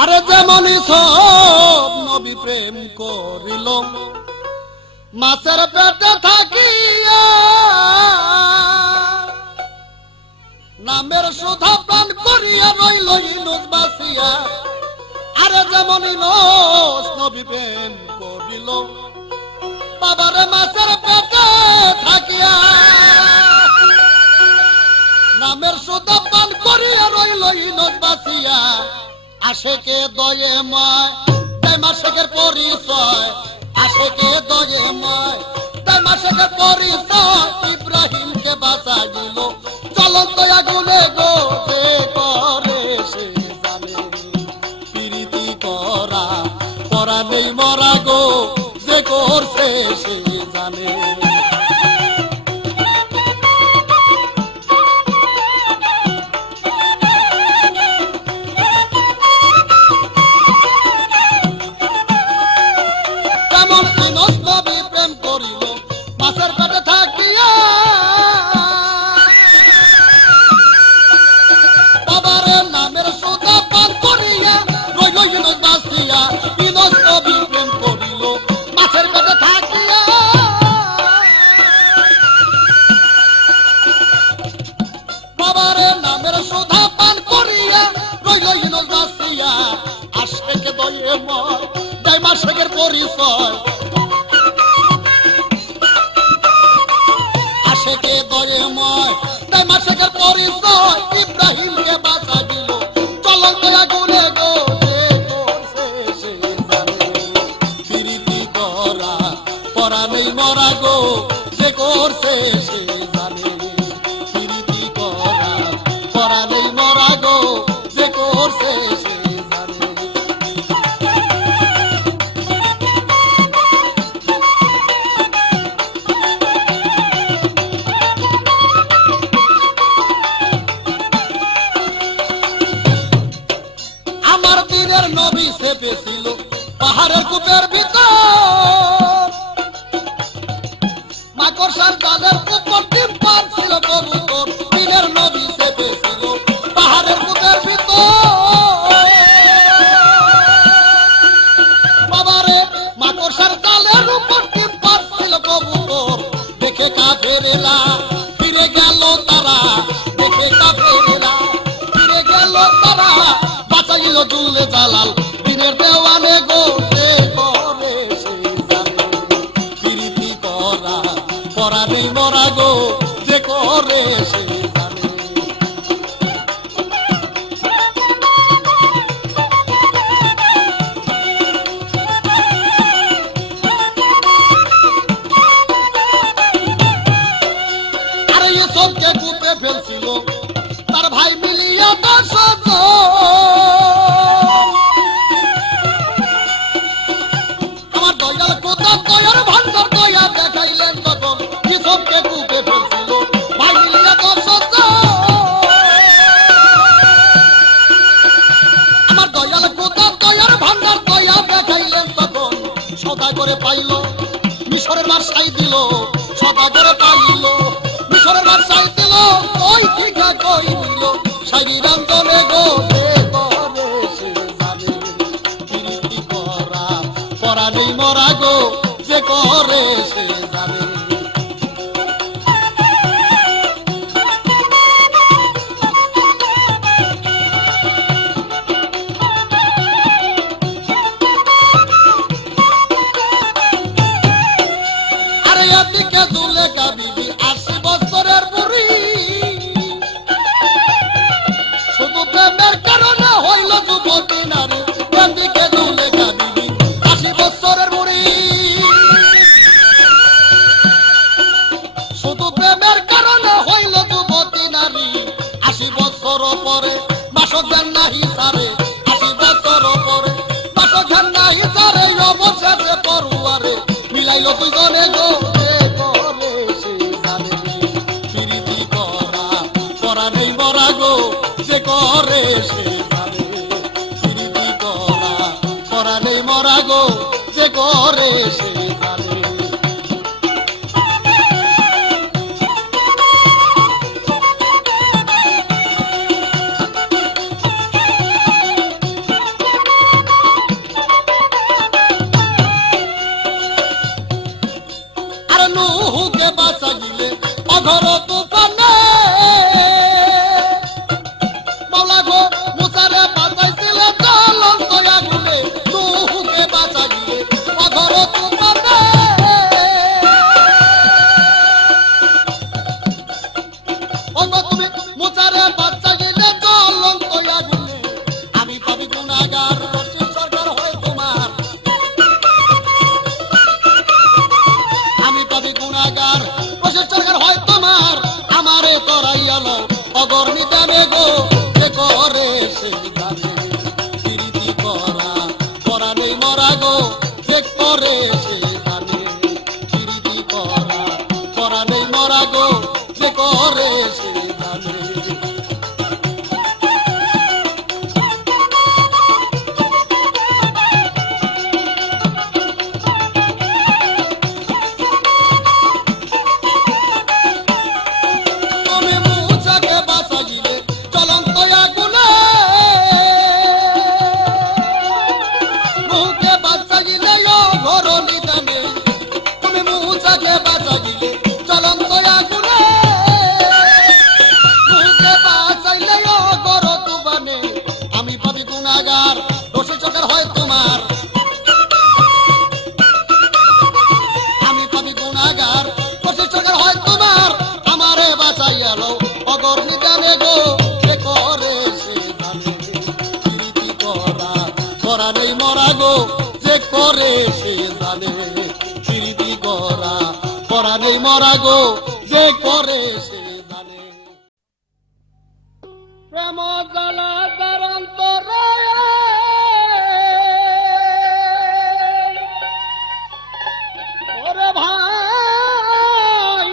আরে যেমনই সব নবী প্রেম করিল মাছের পেটে থাকিয়া নামের সুধা পান করিয়া রইল ইনুস বাসিয়া। আরে যেমনই নবী প্রেম করিল বাবারে মাছের পেটে থাকিয়া নামের সুধা পান করিয়া রইল ইনুস বাসিয়া। আশেকে দয়ে ময় তাই মাসেকের পরিচয়, আশেকে দয়ে ময় তাই মাসেকের পরিচয়। ইব্রাহিমকে বাঁচা দিল জ্বলন্ত আগুনে গো যে করে সে জানে প্রীতি করা করা নেই মরা গো যে করছে সে জানে। মাসেকের পরিচয় আশেকে দয়ে ময় তাই মাসেকের পরিচয়। ইব্রাহিমকে বাঁচা দিল জ্বলন্ত আগুনে গো যে করছে সে জানে প্রীতি করা করা নেই মরা গো যে করছে সে জানে প্রীতি করা করা নেই মরা গো যে করছে সে জানে। নবী চেপেছিল পাহাড়ের কূপের ভিতর মাকড়সার জালের উপর ডিম পাড়ছিল কবুতর। পীরের নবী চেপেছিল পাহাড়ের কূপের ভিতর বাবারে মাকড়সার জালের উপর ডিম পাড়ছিল কবুতর। দেখে কাফেরেলা ফিরে গেল তারা, দেখে কাফেরেলা ফিরে গেল তারা। বাঁচাইল দুলে জালাল দিনের দেওয়ানে গো যে করে সে জানে প্রীতি করা করা নেই মরা গো যে করে সে জানে। আরে এসবকে কূপে ফেলছিল তার ভাই মিলিয়া 10 জন। আমার দয়াল কোথা দয়ার ভান্ডার দয়া দেখাইলেন তখন কিসবকে কূপে ফেলছিল ভাই মিলিয়া 10 জন। আমার দয়াল কোথা দয়ার ভান্ডার দয়া দেখাইলেন তখন সদা করে পাইল মিশরের বাদশাই দিল, সদা করে পাইল মিশরের বাদশাই দিল। কই ঠিকা কই দিল সারি রঞ্জনে গো যে করে সে জানে প্রীতি করা করা নেই মরা গো যে করে সে জানে। আরে এদিকে দুলেখা বিবি 80 বছরের বুড়ি শুধু প্রেমের কারণে হইল যুবতী নারী। এদিকে দুলেখা বিবি 80 বছরের বুড়ি শুধু প্রেমের কারণে হইল যুবতী নারী। 80 বছর পরে বাসক জ্ঞান নাহি সারে, 80 বছর পরে বাসক জ্ঞান নাহি সারে। অবশেষে পড়ুয়ারে মিলাইল দুজনে গো যে করে সে জানে প্রীতি করা করা নেই মরা গো যে করে সে জানে প্রীতি করা করা নেই মরা গো যে করে সে জানে। গুণাগার রশিদ সরকার হয় তোমার, আমি পাবি গুণাগার রশিদ সরকার হয় তোমার, আমারে তরাইয়ালো অগর্ণী দামে গো যে করে সেই দামে প্রীতি করা করা নেই মরা গো যে করে সেই দামে প্রীতি করা করা নেই মরা গো যে করে সেই দামে। মরা গো যে করে সে জানে প্রেম জ্বালা যার অন্তরে ওরে ভাই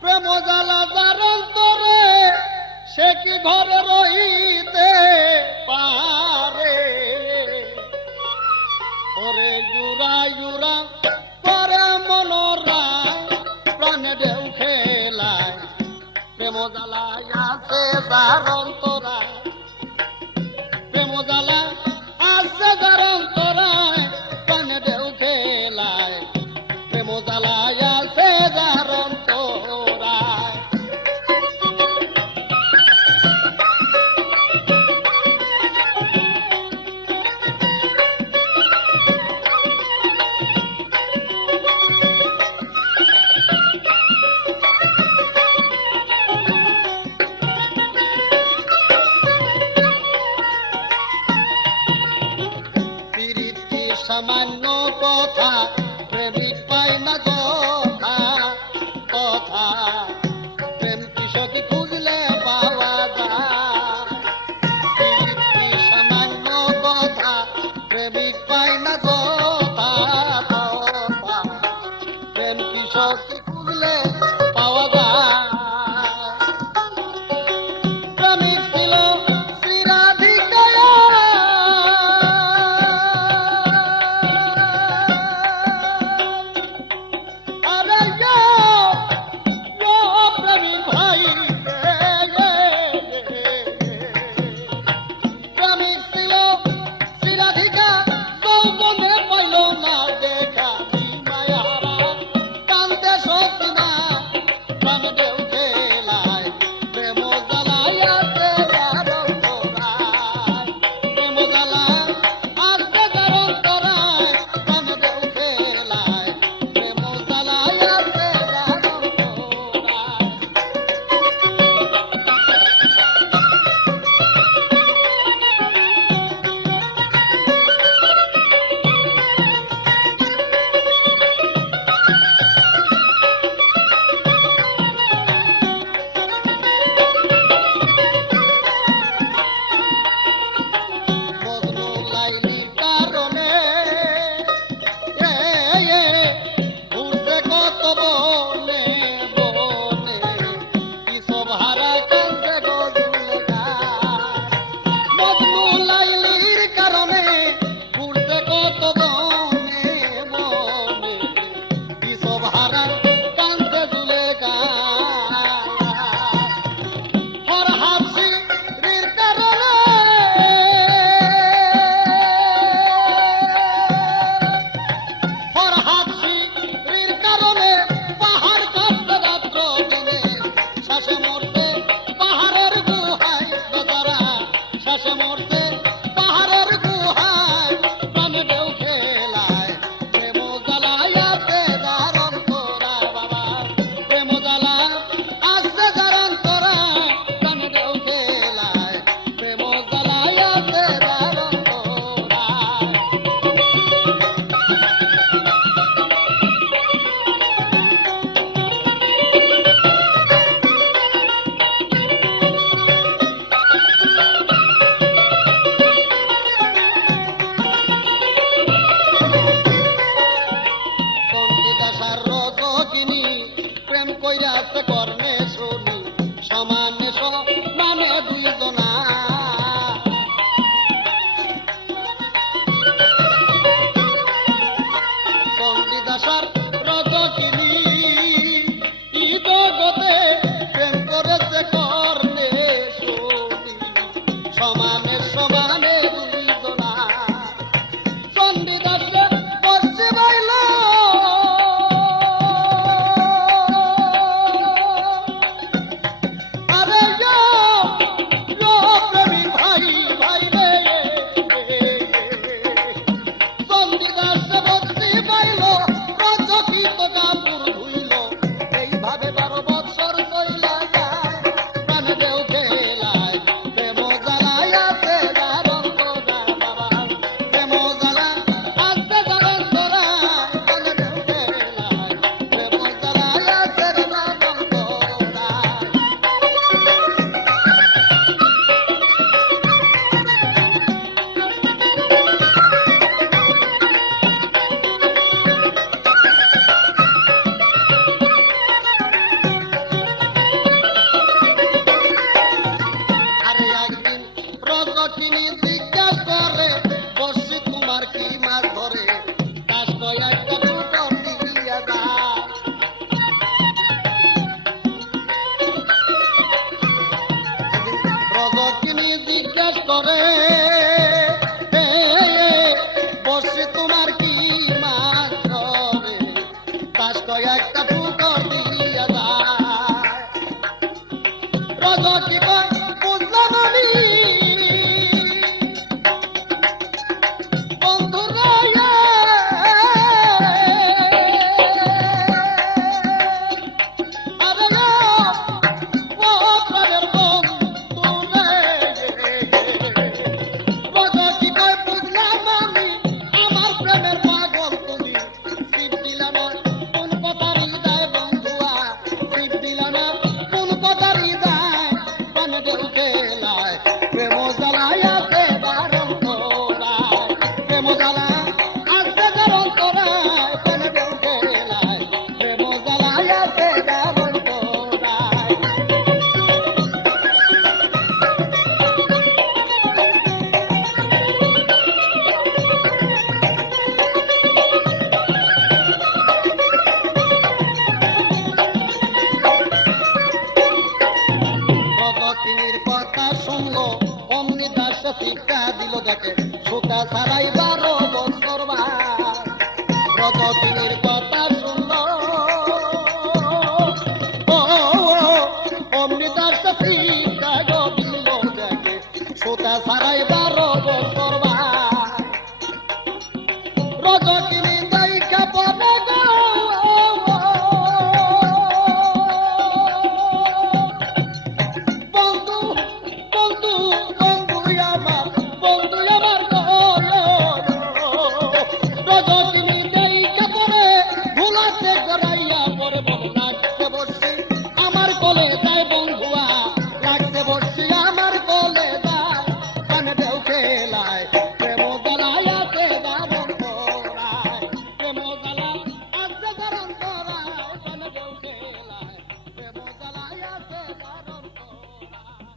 প্রেম জ্বালা যার অন্তরে সে কি ঘরে রহিতে পারে ওরে জুরা জুরা পরে মনোরা প্রাণে ঢেউ খেলায় প্রেম জ্বালায় আছে যার অন্তরায় প্রেম জ্বালা আছে যার অন্তরায় প্রাণে ঢেউ খেলায় প্রেম জ্বালায় আছে যার অন্তরায়। সামান্য কথা প্রেমিক পায় না যথা কথা প্রেম কৃষক খুঁজলে পাওয়া যায় সামান্য কথা প্রেমিক পায় না যথা কথা প্রেম কৃষক খুঁজলে পাওয়া যায়। প্রেমিক ছিল ছাড়াই বারো